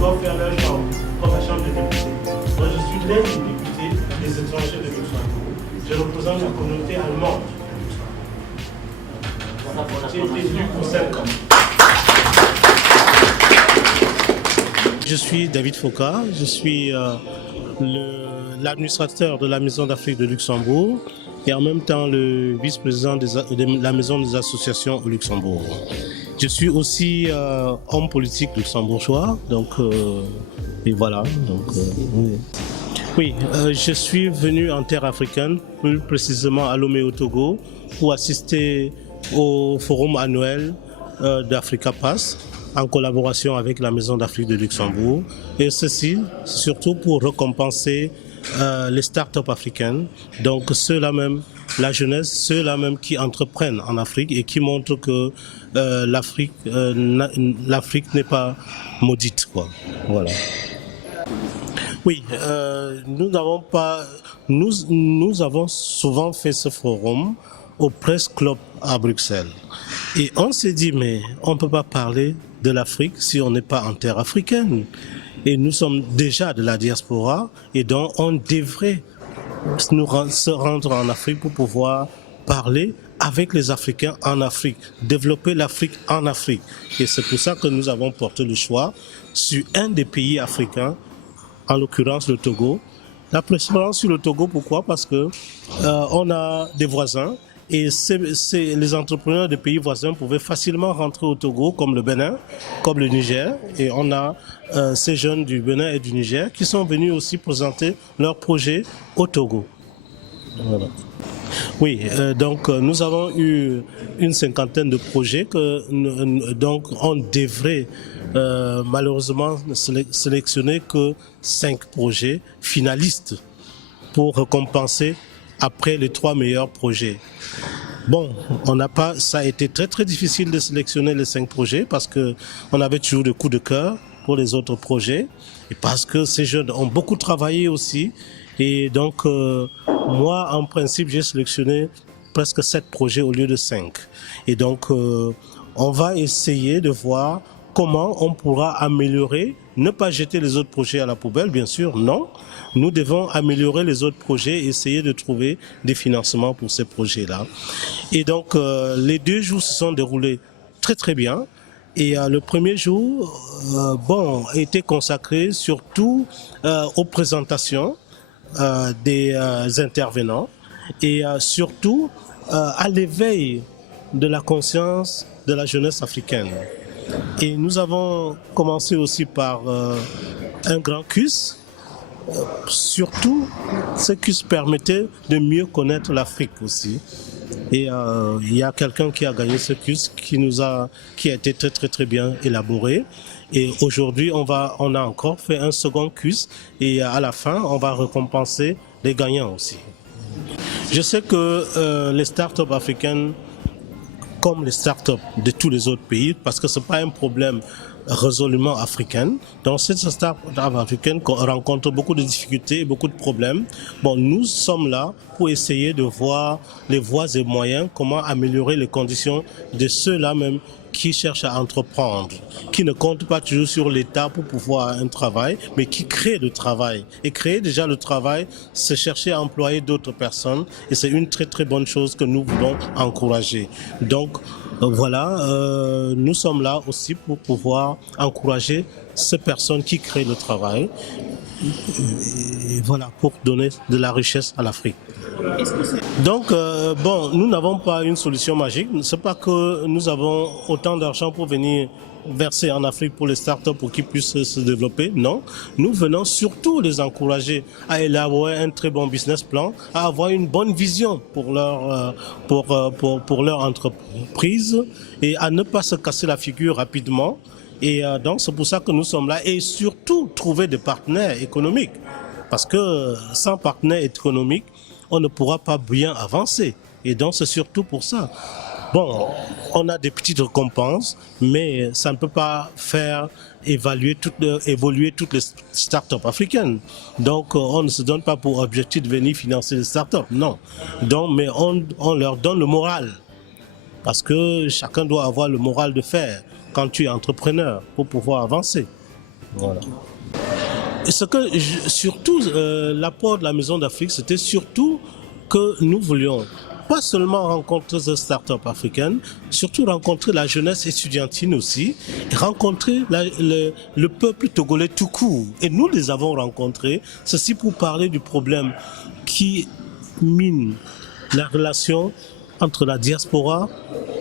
doivent faire leur chambre, comme la chambre des députés. Moi, je suis l'aide député des étrangers de Luxembourg. Je représente la communauté allemande. J'ai été élu pour 5 ans. Je suis David Foka, je suis l'administrateur de la Maison d'Afrique de Luxembourg et en même temps le vice-président de la Maison des associations au Luxembourg. Je suis aussi homme politique luxembourgeois, donc et voilà. Donc, oui, je suis venu en terre africaine, plus précisément à Lomé au Togo, pour assister au forum annuel d'Africa Pass, en collaboration avec la Maison d'Afrique de Luxembourg, et ceci surtout pour récompenser les start-up africaines, donc ceux-là même, la jeunesse, ceux-là même qui entreprennent en Afrique et qui montrent que l'Afrique n'est pas maudite, quoi. Voilà. Oui, nous avons souvent fait ce forum au Press Club à Bruxelles. Et on s'est dit, mais on ne peut pas parler de l'Afrique si on n'est pas en terre africaine. Et nous sommes déjà de la diaspora, et donc on devrait se rendre en Afrique pour pouvoir parler avec les Africains en Afrique, développer l'Afrique en Afrique. Et c'est pour ça que nous avons porté le choix sur un des pays africains, en l'occurrence le Togo. La préférence sur le Togo, pourquoi? Parce que on a des voisins, et les entrepreneurs des pays voisins pouvaient facilement rentrer au Togo, comme le Bénin, comme le Niger. Et on a ces jeunes du Bénin et du Niger qui sont venus aussi présenter leurs projets au Togo. Voilà. Oui, donc nous avons eu une cinquantaine de projets que donc on devrait malheureusement sélectionner que 5 projets finalistes pour récompenser après les 3 meilleurs projets. Bon, ça a été très très difficile de sélectionner les 5 projets parce que on avait toujours des coups de cœur pour les autres projets et parce que ces jeunes ont beaucoup travaillé aussi. Et donc, moi, en principe, j'ai sélectionné presque 7 projets au lieu de 5. Et donc, on va essayer de voir comment on pourra améliorer, ne pas jeter les autres projets à la poubelle, bien sûr, non. Nous devons améliorer les autres projets et essayer de trouver des financements pour ces projets-là. Et donc, les 2 jours se sont déroulés très très bien. Et le premier jour, était consacré surtout aux présentations des intervenants et surtout à l'éveil de la conscience de la jeunesse africaine. Et nous avons commencé aussi par un grand quiz. Surtout, ce quiz permettait de mieux connaître l'Afrique aussi. Et il y a quelqu'un qui a gagné ce quiz qui a été très très très bien élaboré. Et aujourd'hui, on a encore fait un second quiz et à la fin, on va récompenser les gagnants aussi. Je sais que les startups africaines, comme les startups de tous les autres pays, parce que ce n'est pas un problème résolument africain. Dans cette start-up africaine, on rencontre beaucoup de difficultés et beaucoup de problèmes. Bon, nous sommes là pour essayer de voir les voies et moyens, comment améliorer les conditions de ceux-là même qui cherchent à entreprendre, qui ne comptent pas toujours sur l'État pour pouvoir un travail, mais qui créent le travail. Et créer déjà le travail, c'est chercher à employer d'autres personnes, et c'est une très très bonne chose que nous voulons encourager. Donc voilà, nous sommes là aussi pour pouvoir encourager ces personnes qui créent le travail, et voilà, pour donner de la richesse à l'Afrique. Donc, bon, nous n'avons pas une solution magique. Ce n'est pas que nous avons autant d'argent pour venir verser en Afrique pour les startups pour qu'ils puissent se développer. Non, nous venons surtout les encourager à élaborer un très bon business plan, à avoir une bonne vision pour leur entreprise et à ne pas se casser la figure rapidement. Et donc, c'est pour ça que nous sommes là et surtout trouver des partenaires économiques. Parce que sans partenaires économiques, on ne pourra pas bien avancer. Et donc, c'est surtout pour ça. Bon, on a des petites récompenses, mais ça ne peut pas faire évoluer toutes les startups africaines. Donc, on ne se donne pas pour objectif de venir financer les startups, non. Donc, mais on leur donne le moral. Parce que chacun doit avoir le moral de faire quand tu es entrepreneur pour pouvoir avancer. Voilà. Et ce que, surtout, l'apport de la Maison d'Afrique, c'était surtout que nous voulions pas seulement rencontrer ces startups africaines, surtout rencontrer la jeunesse étudiantine aussi, et rencontrer le peuple togolais tout court. Et nous les avons rencontrés, ceci pour parler du problème qui mine la relation entre la diaspora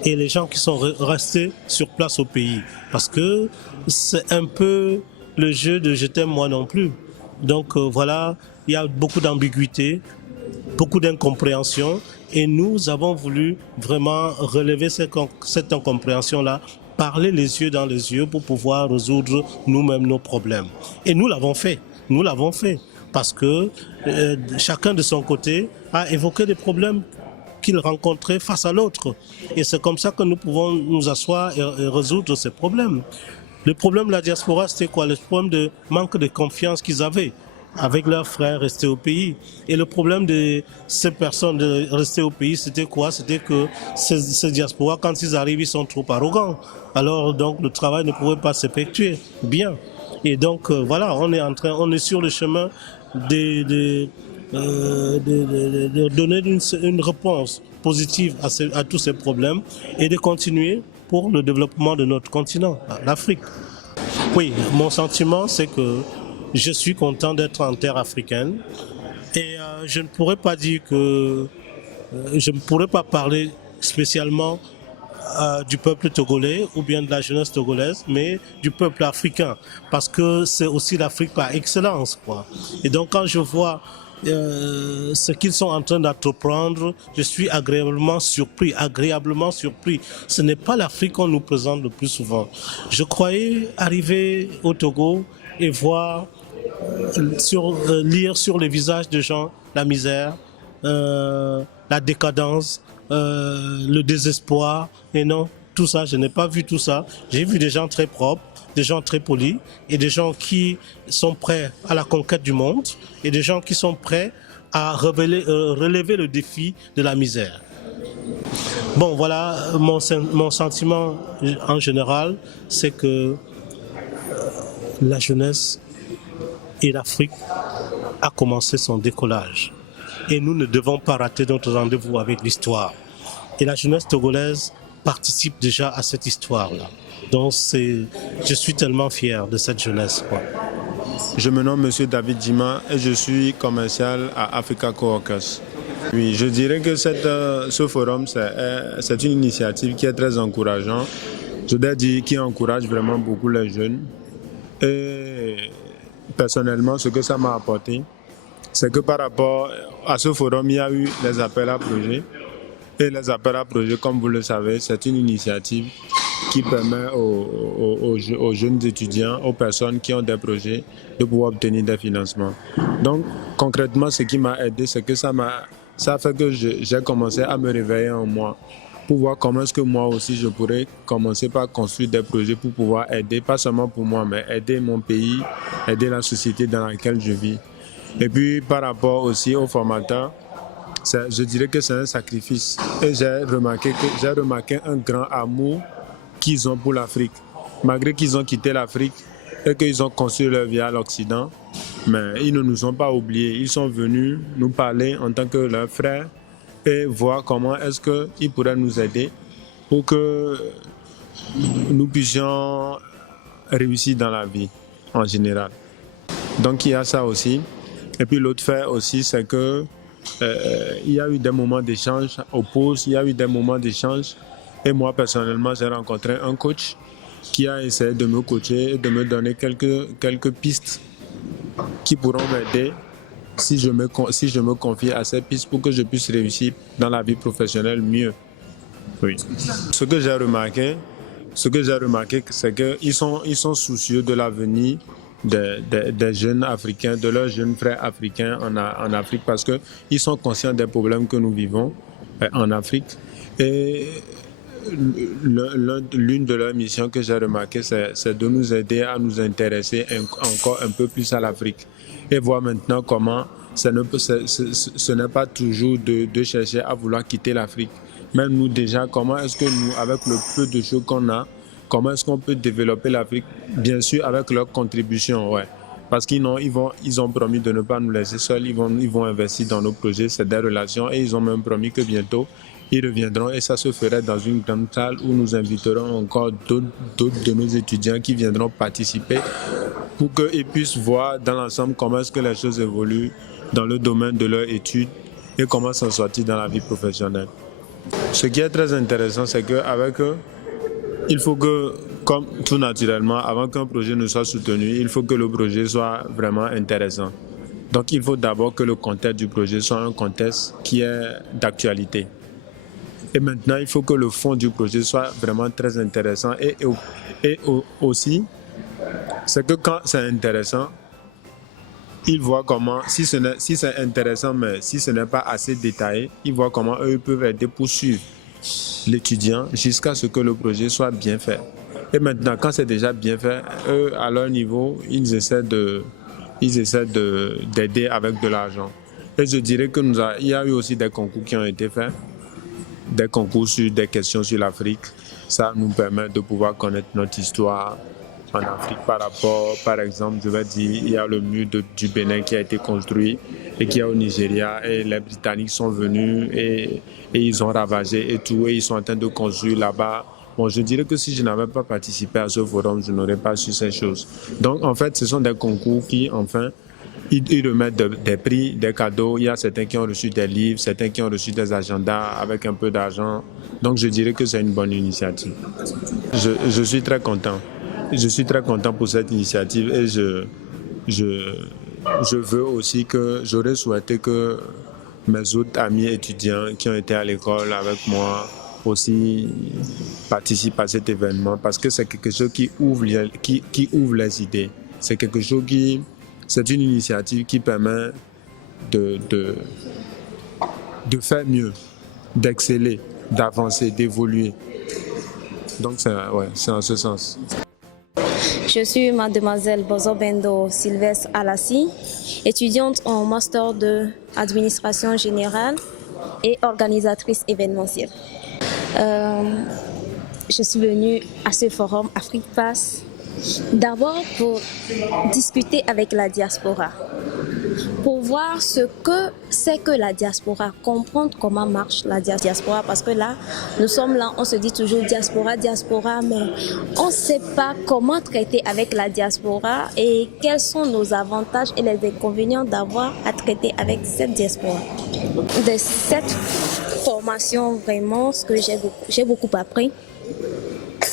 et les gens qui sont restés sur place au pays. Parce que c'est un peu le jeu de « je t'aime moi non plus ». Donc voilà, il y a beaucoup d'ambiguïté, beaucoup d'incompréhension et nous avons voulu vraiment relever cette incompréhension-là, parler les yeux dans les yeux pour pouvoir résoudre nous-mêmes nos problèmes. Et nous l'avons fait, parce que chacun de son côté a évoqué des problèmes qu'il rencontrait face à l'autre. Et c'est comme ça que nous pouvons nous asseoir et résoudre ces problèmes. Le problème de la diaspora, c'était quoi? Le problème de manque de confiance qu'ils avaient avec leurs frères restés au pays. Et le problème de ces personnes de rester au pays, c'était quoi? C'était que ces diasporas, quand ils arrivent, ils sont trop arrogants. Alors, donc, le travail ne pouvait pas s'effectuer bien. Et donc, voilà, on est sur le chemin de donner une réponse positive à tous ces problèmes et de continuer pour le développement de notre continent, l'Afrique. Oui, mon sentiment, c'est que je suis content d'être en terre africaine et je ne pourrais pas dire que je ne pourrais pas parler spécialement du peuple togolais ou bien de la jeunesse togolaise, mais du peuple africain, parce que c'est aussi l'Afrique par excellence, quoi. Et donc quand je vois ce qu'ils sont en train d'entreprendre, je suis agréablement surpris. Ce n'est pas l'Afrique qu'on nous présente le plus souvent. Je croyais arriver au Togo et voir, lire sur les visages des gens la misère, la décadence, le désespoir, et non, tout ça, je n'ai pas vu tout ça. J'ai vu des gens très propres, des gens très polis et des gens qui sont prêts à la conquête du monde et des gens qui sont prêts à relever le défi de la misère. Bon, voilà, mon sentiment en général, c'est que la jeunesse et l'Afrique a commencé son décollage. Et nous ne devons pas rater notre rendez-vous avec l'histoire. Et la jeunesse togolaise participe déjà à cette histoire-là. Donc je suis tellement fier de cette jeunesse, quoi. Je me nomme M. David Djima et je suis commercial à Africa Coworkers. Oui, je dirais que ce forum, c'est une initiative qui est très encourageante. Je dois dire qui encourage vraiment beaucoup les jeunes. Et personnellement, ce que ça m'a apporté, c'est que par rapport à ce forum, il y a eu les appels à projets. Et les appels à projets, comme vous le savez, c'est une initiative qui permet aux jeunes étudiants, aux personnes qui ont des projets, de pouvoir obtenir des financements. Donc, concrètement, ce qui m'a aidé, c'est que ça ça fait que j'ai commencé à me réveiller en moi pour voir comment est-ce que moi aussi je pourrais commencer par construire des projets pour pouvoir aider, pas seulement pour moi, mais aider mon pays, aider la société dans laquelle je vis. Et puis par rapport aussi aux formateurs, je dirais que c'est un sacrifice. Et j'ai remarqué un grand amour qu'ils ont pour l'Afrique. Malgré qu'ils ont quitté l'Afrique et qu'ils ont construit leur vie à l'Occident, mais ils ne nous ont pas oubliés. Ils sont venus nous parler en tant que leurs frères et voir comment est-ce qu'ils pourraient nous aider pour que nous puissions réussir dans la vie en général. Donc il y a ça aussi. Et puis l'autre fait aussi, c'est que il y a eu des moments d'échange aux pauses, il y a eu des moments d'échange. Et moi, personnellement, j'ai rencontré un coach qui a essayé de me coacher et de me donner quelques pistes qui pourront m'aider si je me confie à ces pistes pour que je puisse réussir dans la vie professionnelle mieux. Oui. Ce que j'ai remarqué, c'est qu'ils sont soucieux de l'avenir des jeunes Africains, de leurs jeunes frères africains en Afrique, parce qu'ils sont conscients des problèmes que nous vivons en Afrique. Et l'une de leurs missions que j'ai remarqué, c'est de nous aider à nous intéresser encore un peu plus à l'Afrique et voir maintenant comment ce n'est pas toujours de chercher à vouloir quitter l'Afrique. Même nous déjà, comment est-ce que nous, avec le peu de choses qu'on a, comment est-ce qu'on peut développer l'Afrique, bien sûr avec leur contribution, ouais. Parce qu'ils ont promis de ne pas nous laisser seuls, ils vont investir dans nos projets, c'est des relations, et ils ont même promis que bientôt, ils reviendront et ça se ferait dans une grande salle où nous inviterons encore d'autres de nos étudiants qui viendront participer pour qu'ils puissent voir dans l'ensemble comment est-ce que les choses évoluent dans le domaine de leur étude et comment s'en sortir dans la vie professionnelle. Ce qui est très intéressant, c'est qu'avec eux, il faut que, comme tout naturellement, avant qu'un projet ne soit soutenu, il faut que le projet soit vraiment intéressant. Donc il faut d'abord que le contexte du projet soit un contexte qui est d'actualité. Et maintenant, il faut que le fond du projet soit vraiment très intéressant. Et aussi, c'est que quand c'est intéressant, ils voient comment, si c'est intéressant, mais si ce n'est pas assez détaillé, ils voient comment eux peuvent aider pour suivre l'étudiant jusqu'à ce que le projet soit bien fait. Et maintenant, quand c'est déjà bien fait, eux, à leur niveau, ils essaient d'aider avec de l'argent. Et je dirais qu'il y a eu aussi des concours qui ont été faits, des concours sur des questions sur l'Afrique. Ça nous permet de pouvoir connaître notre histoire en Afrique par rapport, par exemple, je vais dire, il y a le mur du Bénin qui a été construit et qui est au Nigeria et les Britanniques sont venus et ils ont ravagé et tout et ils sont en train de construire là-bas. Bon, je dirais que si je n'avais pas participé à ce forum, je n'aurais pas su ces choses. Donc, en fait, ce sont des concours qui, enfin, ils remettent des prix, des cadeaux. Il y a certains qui ont reçu des livres, certains qui ont reçu des agendas avec un peu d'argent. Donc, je dirais que c'est une bonne initiative. Je suis très content. Je suis très content pour cette initiative et je veux aussi que j'aurais souhaité que mes autres amis étudiants qui ont été à l'école avec moi aussi participent à cet événement parce que c'est quelque chose qui ouvre les idées. C'est quelque chose c'est une initiative qui permet de faire mieux, d'exceller, d'avancer, d'évoluer. Donc c'est en ce sens. Je suis mademoiselle Bozobendo Sylvestre Alassi, étudiante en master de administration générale et organisatrice événementielle. Je suis venue à ce forum Afrique Passe d'abord pour discuter avec la diaspora, pour voir ce que c'est que la diaspora, comprendre comment marche la diaspora, parce que là, nous sommes là, on se dit toujours diaspora, mais on ne sait pas comment traiter avec la diaspora et quels sont nos avantages et les inconvénients d'avoir à traiter avec cette diaspora. De cette formation, vraiment, ce que j'ai beaucoup appris.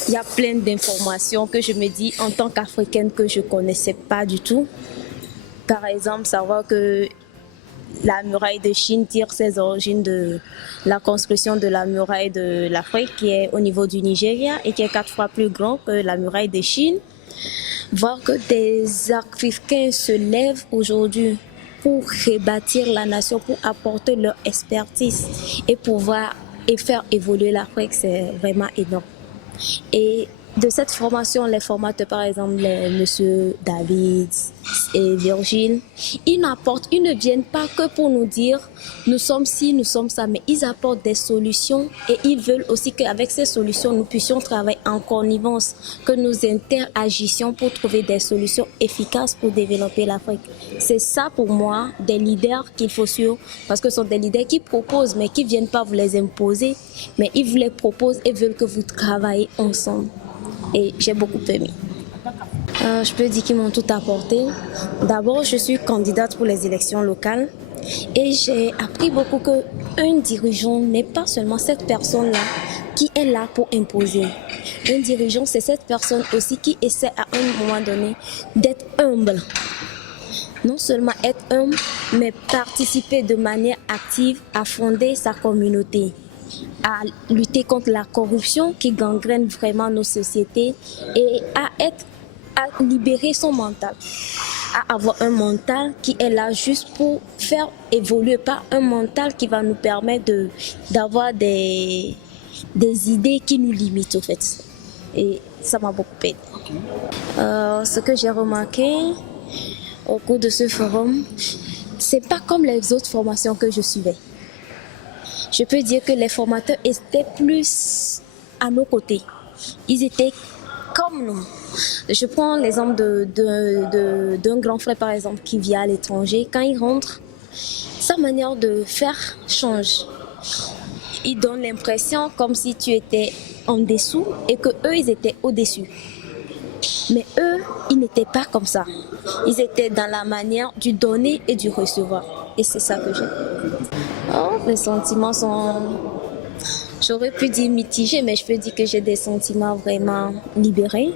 Il y a plein d'informations que je me dis en tant qu'Africaine que je ne connaissais pas du tout. Par exemple, savoir que la muraille de Chine tire ses origines de la construction de la muraille de l'Afrique qui est au niveau du Nigeria et qui est 4 fois plus grand que la muraille de Chine. Voir que des Africains se lèvent aujourd'hui pour rebâtir la nation, pour apporter leur expertise et faire évoluer l'Afrique, c'est vraiment énorme. Et de cette formation, les formateurs, par exemple, Monsieur David et Virgile, ils ne viennent pas que pour nous dire nous sommes ci, nous sommes ça, mais ils apportent des solutions et ils veulent aussi qu'avec ces solutions, nous puissions travailler en connivence, que nous interagissions pour trouver des solutions efficaces pour développer l'Afrique. C'est ça pour moi, des leaders qu'il faut suivre, parce que ce sont des leaders qui proposent, mais qui ne viennent pas vous les imposer, mais ils vous les proposent et veulent que vous travaillez ensemble. Et j'ai beaucoup aimé. Je peux dire qu'ils m'ont tout apporté. D'abord, je suis candidate pour les élections locales et j'ai appris beaucoup qu'un dirigeant n'est pas seulement cette personne-là qui est là pour imposer. Un dirigeant, c'est cette personne aussi qui essaie à un moment donné d'être humble. Non seulement être humble, mais participer de manière active à fonder sa communauté, à lutter contre la corruption qui gangrène vraiment nos sociétés et à libérer son mental, à avoir un mental qui est là juste pour faire évoluer, pas un mental qui va nous permettre d'avoir des idées qui nous limitent au fait. Et ça m'a beaucoup aidé. Ce que j'ai remarqué au cours de ce forum, c'est pas comme les autres formations que je suivais. Je peux dire que les formateurs étaient plus à nos côtés. Ils étaient comme nous. Je prends l'exemple d'un grand frère, par exemple, qui vit à l'étranger. Quand il rentre, sa manière de faire change. Il donne l'impression comme si tu étais en dessous et que eux, ils étaient au-dessus. Mais eux, ils n'étaient pas comme ça. Ils étaient dans la manière du donner et du recevoir. Et c'est ça que j'aime. Les sentiments sont, j'aurais pu dire mitigés, mais je peux dire que j'ai des sentiments vraiment libérés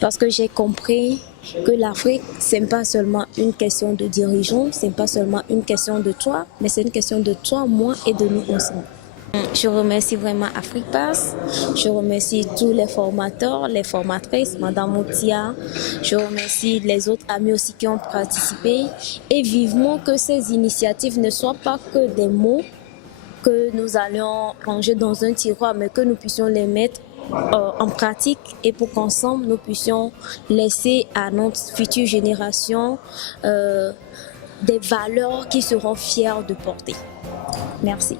parce que j'ai compris que l'Afrique, ce n'est pas seulement une question de dirigeants, ce n'est pas seulement une question de toi, mais c'est une question de toi, moi et de nous ensemble. Je remercie vraiment AfriPass, je remercie tous les formateurs, les formatrices, Madame Moutia, je remercie les autres amis aussi qui ont participé et vivement que ces initiatives ne soient pas que des mots que nous allions ranger dans un tiroir, mais que nous puissions les mettre en pratique et pour qu'ensemble nous puissions laisser à notre future génération des valeurs qui seront fiers de porter. Merci.